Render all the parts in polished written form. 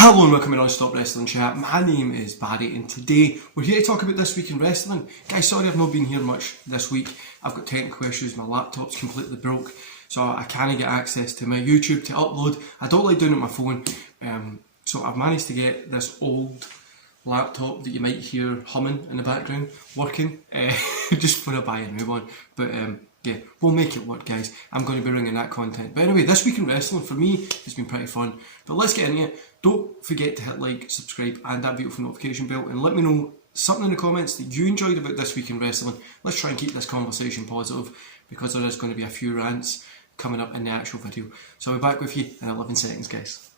Hello and welcome to Non-Stop Wrestling Chat. My name is Barry and today we're here to talk about this week in wrestling. Guys, sorry I've not been here much this week. I've got technical issues, my laptop's completely broke, so I can't get access to my YouTube to upload. I don't like doing it on my phone, so I've managed to get this old laptop that you might hear humming in the background working, just for a buy a new one. But yeah, we'll make it work, guys. I'm going to be bringing that content. But anyway, this week in wrestling for me has been pretty fun. But let's get into it. Don't forget to hit like, subscribe and that beautiful notification bell, and let me know something in the comments that you enjoyed about this week in wrestling. Let's try and keep this conversation positive, because there is going to be a few rants coming up in the actual video. So I'll be back with you in 11 seconds, guys.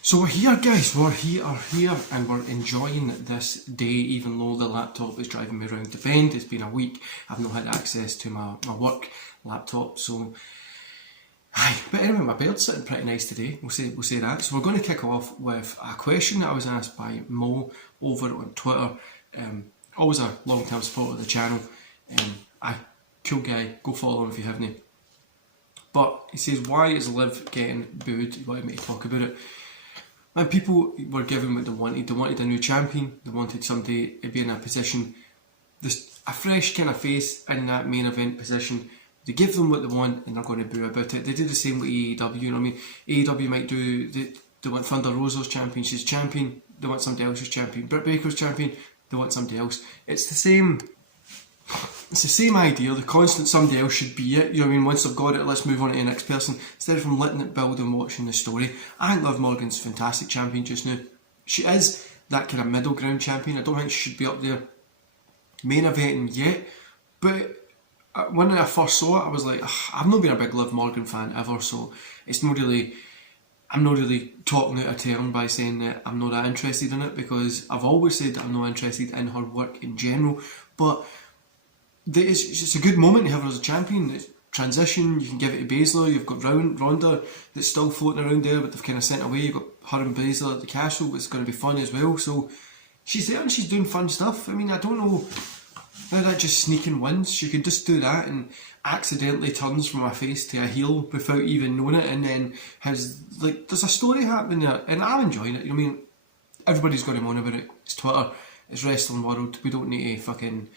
So we're here, guys, we're here and we're enjoying this day, even though the laptop is driving me around the bend. It's been a week, I've not had access to my work laptop, so but anyway, my bird's sitting pretty nice today, we'll say that. So we're going to kick off with a question that I was asked by Mo over on Twitter, always a long-term supporter of the channel, cool guy, go follow him if you haven't. But he says, why is Liv getting booed? He wanted me to talk about it. And people were given what they wanted. They wanted a new champion. They wanted somebody to be in a position, a fresh kind of face in that main event position. They give them what they want and they're going to boo about it. They do the same with AEW, you know what I mean? AEW might do, they want Thunder Rosa's champion, she's champion. They want somebody else's champion. Britt Baker's champion, they want somebody else. It's the same idea, the constant somebody else should be it, you know what I mean? Once they've got it, let's move on to the next person, instead of from letting it build and watching the story. I think Liv Morgan's a fantastic champion just now. She is that kind of middle ground champion. I don't think she should be up there main eventing yet, but when I first saw it, I was like, I've not been a big Liv Morgan fan ever, so it's not really, I'm not really talking out of turn by saying that I'm not that interested in it, because I've always said that I'm not interested in her work in general, but it's a good moment to have her as a champion. It's transition, you can give it to Baszler, you've got Ronda that's still floating around there but they've kind of sent away, you've got her and Baszler at the castle, it's going to be fun as well. So she's there and she's doing fun stuff. I mean, I don't know how that just sneaking wins. She could just do that and accidentally turns from a face to a heel without even knowing it, and then has, like, there's a story happening there and I'm enjoying it. You know what I mean? Everybody's going to moan about it. It's Twitter, it's wrestling world, we don't need to fucking,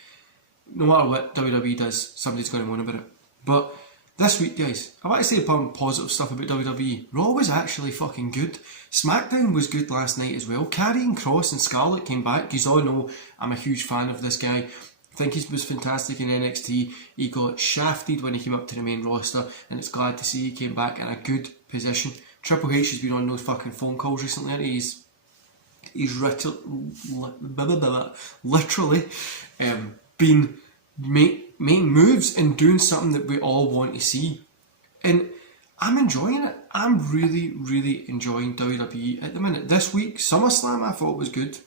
no matter what WWE does, somebody's going to moan about it. But this week, guys, I want to say some positive stuff about WWE. Raw was actually fucking good. SmackDown was good last night as well. Karrion Kross and Scarlett came back. You all know I'm a huge fan of this guy. I think he was fantastic in NXT. He got shafted when he came up to the main roster, and it's glad to see he came back in a good position. Triple H has been on those fucking phone calls recently, and he's literally been making moves and doing something that we all want to see, and I'm enjoying it. I'm really enjoying WWE at the minute. This week, SummerSlam I thought was good.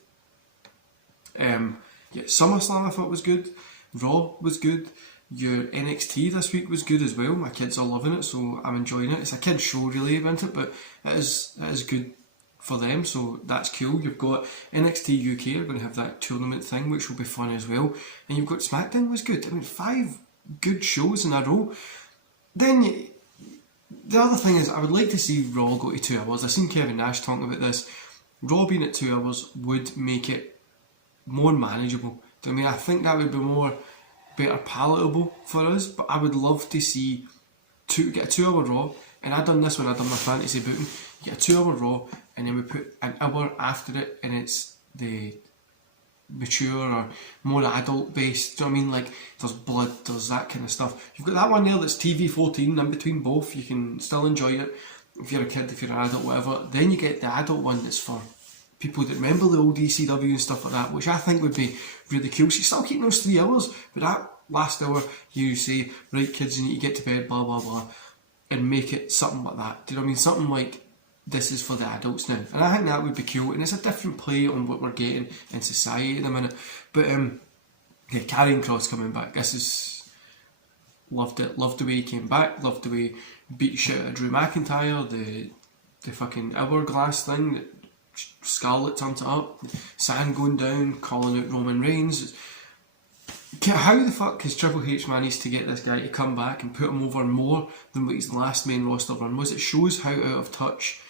SummerSlam I thought was good. Raw was good. Your NXT this week was good as well. My kids are loving it, so I'm enjoying it. It's a kids show really, isn't it? But it is good for them, so that's cool. You've got NXT UK are going to have that tournament thing, which will be fun as well. And you've got SmackDown was good. I mean, 5 good shows in a row. Then the other thing is, I would like to see Raw go to 2 hours. I've seen Kevin Nash talking about this. Raw being at 2 hours would make it more manageable. I mean, I think that would be better palatable for us, but I would love to see get a 2 hour Raw. And I done this when I done my fantasy booking. You get a 2 hour Raw, and then we put an hour after it, and it's the mature or more adult based. Do you know what I mean? Like, there's blood, there's that kind of stuff. You've got that one there that's TV 14, in between both. You can still enjoy it if you're a kid, if you're an adult, whatever. Then you get the adult one that's for people that remember the old ECW and stuff like that, which I think would be really cool. So you still keep those 3 hours, but that last hour you say, right kids, you need to get to bed, blah blah blah, and make it something like that. Do you know what I mean? Something like, this is for the adults now, and I think that would be cool, and it's a different play on what we're getting in society at the minute. But yeah, Karrion Kross coming back, this is, loved it, loved the way he came back, loved the way he beat the shit out of Drew McIntyre, the fucking hourglass thing that Scarlett turned it up, Sand going down, calling out Roman Reigns. how the fuck has Triple H managed to get this guy to come back and put him over more than what his last main roster run was? It shows how out of touch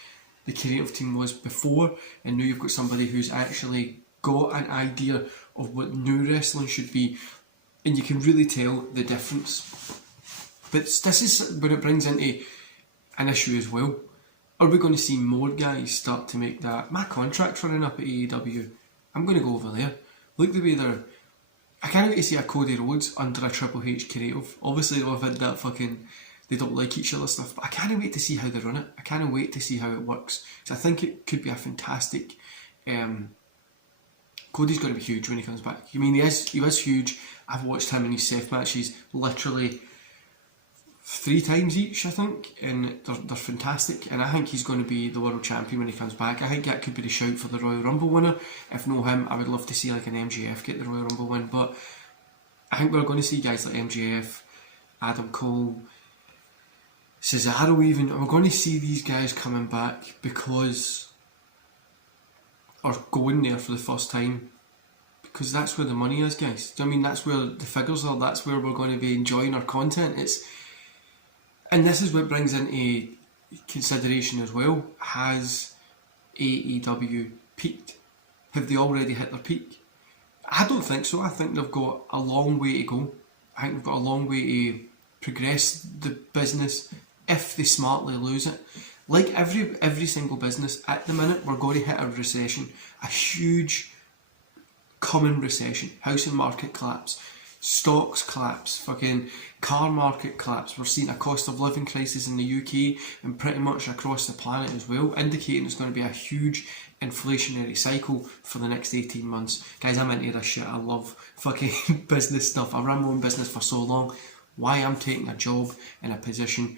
the creative team was before, and now you've got somebody who's actually got an idea of what new wrestling should be, and you can really tell the difference. But this is where it brings into an issue as well. Are we going to see more guys start to make that, my contract's running up at AEW, I'm going to go over there. Look the way they're... I can't wait to see a Cody Rhodes under a Triple H creative. Obviously they've had that fucking, they don't like each other stuff, but I can't wait to see how they run it. I can't wait to see how it works. So I think it could be a fantastic... Cody's going to be huge when he comes back. I mean, he is huge. I've watched him in his Seth matches literally 3 times each, I think, and they're fantastic, and I think he's going to be the world champion when he comes back. I think that could be the shout for the Royal Rumble winner. If no him, I would love to see like an MJF get the Royal Rumble win, but I think we're going to see guys like MJF, Adam Cole, Cesaro even, and we're going to see these guys coming back because, or going there for the first time, because that's where the money is, guys. I mean, that's where the figures are, that's where we're going to be enjoying our content. And this is what brings into consideration as well. Has AEW peaked? Have they already hit their peak? I don't think so. I think they've got a long way to go. I think they've got a long way to progress the business if they smartly lose it. Like every single business, at the minute, we're going to hit a recession. A huge coming recession. Housing market collapse. Stocks collapse, fucking car market collapse. We're seeing a cost of living crisis in the UK and pretty much across the planet as well, indicating it's going to be a huge inflationary cycle for the next 18 months. Guys, I'm into this shit. I love fucking business stuff. I ran my own business for so long. Why I'm taking a job in a position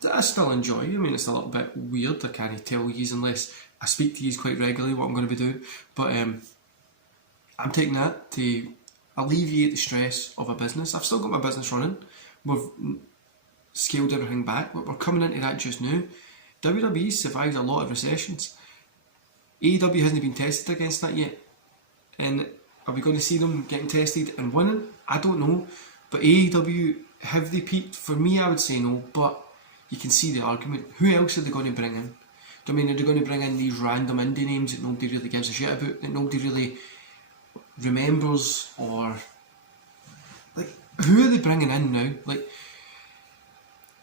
that I still enjoy. I mean, it's a little bit weird. I can't tell you unless I speak to you quite regularly what I'm going to be doing. But I'm taking that to alleviate the stress of a business. I've still got my business running. We've scaled everything back, but we're coming into that just now. WWE survived a lot of recessions. AEW hasn't been tested against that yet. And are we going to see them getting tested and winning? I don't know. But AEW, have they peaked? For me, I would say no, but you can see the argument. Who else are they going to bring in? I mean, are they going to bring in these random indie names that nobody really gives a shit about, that nobody really remembers, or like, who are they bringing in now? Like,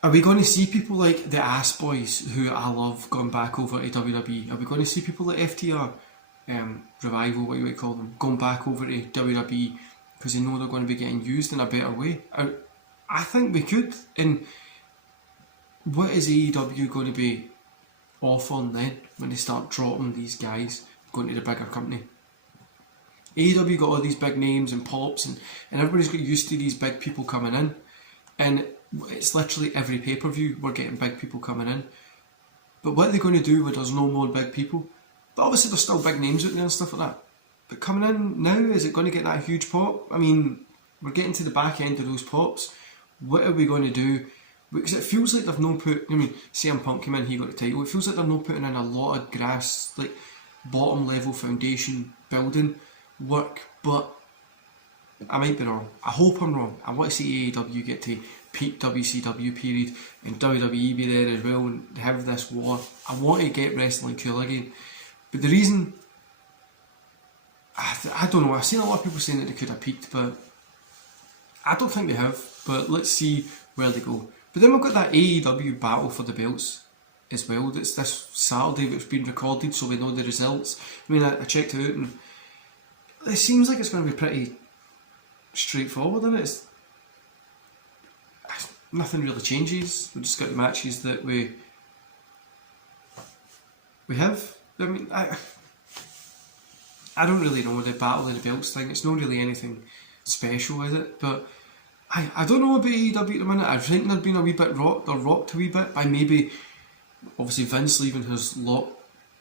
are we going to see people like the Ass Boys, who I love, going back over to WWE? Are we going to see people like FTR, Revival, what you would call them, going back over to WWE because they know they're going to be getting used in a better way? I think we could. And what is AEW going to be off on then when they start dropping these guys going to the bigger company? AEW got all these big names and pops, and everybody's got used to these big people coming in, and it's literally every pay-per-view we're getting big people coming in. But what are they going to do when there's no more big people? But obviously there's still big names out there and stuff like that. But coming in now, is it going to get that huge pop? I mean, we're getting to the back end of those pops. What are we going to do? Because it feels like they've not put, I mean, CM Punk came in, he got the title. It feels like they're not putting in a lot of grass, like bottom level foundation building work, but I might be wrong. I hope I'm wrong. I want to see AEW get to peak WCW period and WWE be there as well and have this war. I want to get wrestling cool again. But the reason, I don't know, I've seen a lot of people saying that they could have peaked, but I don't think they have. But let's see where they go. But then we've got that AEW battle for the belts as well. That's this Saturday, which has been recorded so we know the results. I mean, I checked it out and it seems like it's going to be pretty straightforward, isn't it? Nothing really changes. We just got the matches that we have. I mean, I don't really know the Battle of the Belts thing. It's not really anything special, is it? But I don't know about AEW at the minute. I think they're being a wee bit rocked. They're rocked a wee bit by maybe, obviously Vince leaving has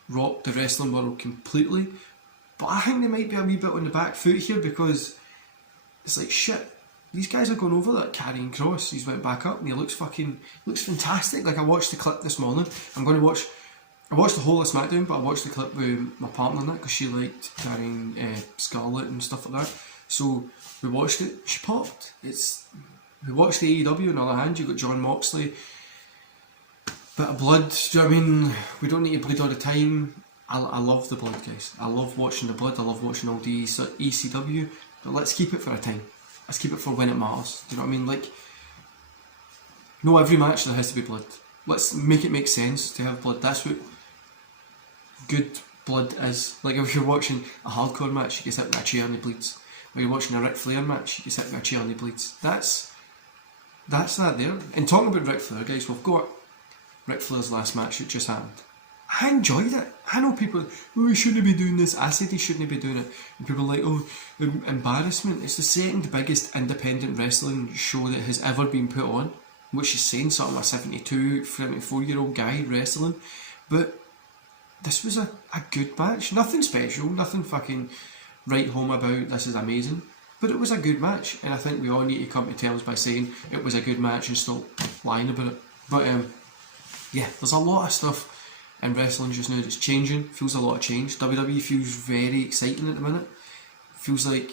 rocked the wrestling world completely. But I think they might be a wee bit on the back foot here because it's like, shit, these guys are going over that carrying cross. He's went back up and he looks fantastic. Like, I watched the clip this morning. I watched the whole of SmackDown, but I watched the clip with my partner in it because she liked carrying Scarlett and stuff like that. So we watched it, she popped. We watched the AEW, on the other hand, you got Jon Moxley, bit of blood, do you know what I mean? We don't need to bleed all the time. I love the blood, guys. I love watching the blood, I love watching all the ECW, but let's keep it for a time. Let's keep it for when it matters, do you know what I mean? Like, no, every match there has to be blood. Let's make it make sense to have blood. That's what good blood is. Like if you're watching a hardcore match, you get hit with a chair and he bleeds. Or you're watching a Ric Flair match, you get hit with a chair and he bleeds. That's that there. And talking about Ric Flair, guys, we've got Ric Flair's last match that just happened. I enjoyed it. I know people, oh, he shouldn't be doing this. I said he shouldn't be doing it. And people are like, oh, embarrassment. It's the second biggest independent wrestling show that has ever been put on. Which is saying something, a 72, 74-year-old guy wrestling. But this was a good match. Nothing special, nothing fucking write home about, this is amazing. But it was a good match. And I think we all need to come to terms by saying it was a good match and stop lying about it. But yeah, there's a lot of stuff in wrestling just now that's changing. Feels a lot of change. WWE feels very exciting at the minute. Feels like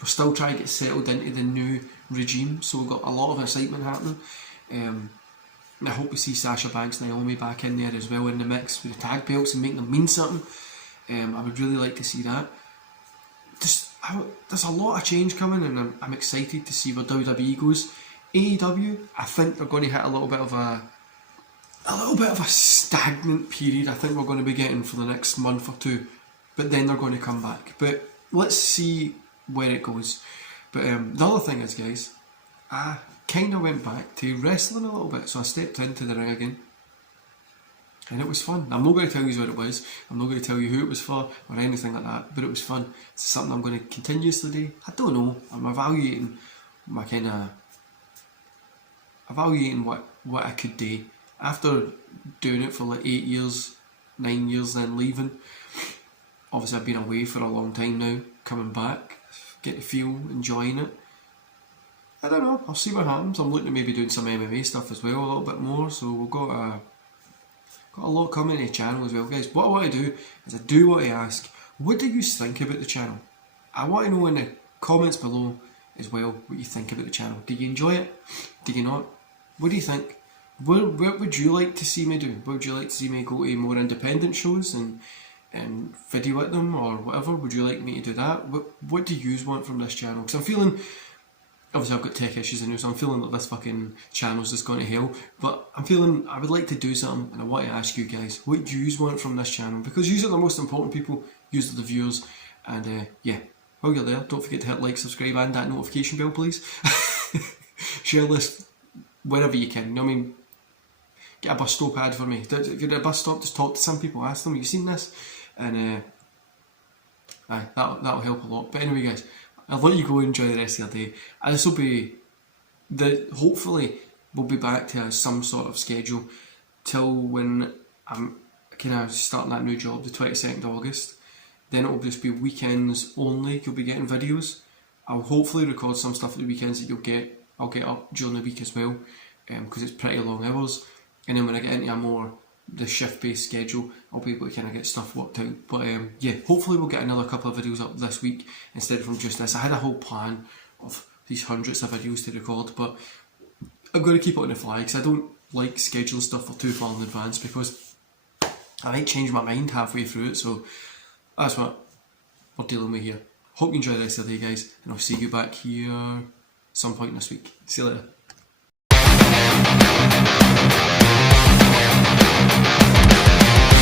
we're still trying to get settled into the new regime, so we've got a lot of excitement happening. And I hope we see Sasha Banks and Naomi back in there as well in the mix with the tag belts and make them mean something. I would really like to see that. There's a lot of change coming, and I'm excited to see where WWE goes. AEW, I think they're going to hit a little bit of a stagnant period. I think we're going to be getting for the next month or two, but then they're going to come back. But let's see where it goes. But the other thing is, guys, I kind of went back to wrestling a little bit, so I stepped into the ring again, and it was fun. I'm not going to tell you what it was, I'm not going to tell you who it was for or anything like that, but it was fun. It's something I'm going to continuously do. I don't know, I'm evaluating what I could do after doing it for like 8 years, 9 years, then leaving. Obviously I've been away for a long time now, coming back, get to feel, enjoying it. I don't know, I'll see what happens. I'm looking at maybe doing some MMA stuff as well, a little bit more, so we've got a lot coming to the channel as well, guys. What I want to do is I do want to ask, what do you think about the channel? I want to know in the comments below as well what you think about the channel. Do you enjoy it? Do you not? What do you think? What would you like to see me do? What would you like to see me go to more independent shows and video at them or whatever? Would you like me to do that? What do you want from this channel? Because I'm feeling, obviously I've got tech issues in here, so I'm feeling that this fucking channel's just going to hell. But I'm feeling I would like to do something, and I want to ask you guys, what do you want from this channel? Because you are the most important people, you are the viewers, and yeah, while you're there, don't forget to hit like, subscribe, and that notification bell, please. Share this wherever you can. You know what I mean? Get a bus stop ad for me. If you're at a bus stop, just talk to some people, ask them, have you seen this? And that'll help a lot. But anyway, guys, I'll let you go and enjoy the rest of your day. And this will be hopefully we'll be back to some sort of schedule till when I'm kind of starting that new job, the 22nd of August. Then it'll just be weekends only. You'll be getting videos. I'll hopefully record some stuff at the weekends that I'll get up during the week as well, because it's pretty long hours. And then when I get into the shift-based schedule, I'll be able to kind of get stuff worked out. But yeah, hopefully we'll get another couple of videos up this week instead of from just this. I had a whole plan of these hundreds of videos to record, but I'm going to keep it on the fly because I don't like scheduling stuff for too far in advance because I might change my mind halfway through it. So that's what we're dealing with here. Hope you enjoy the rest of the day, guys, and I'll see you back here some point this week. See you later.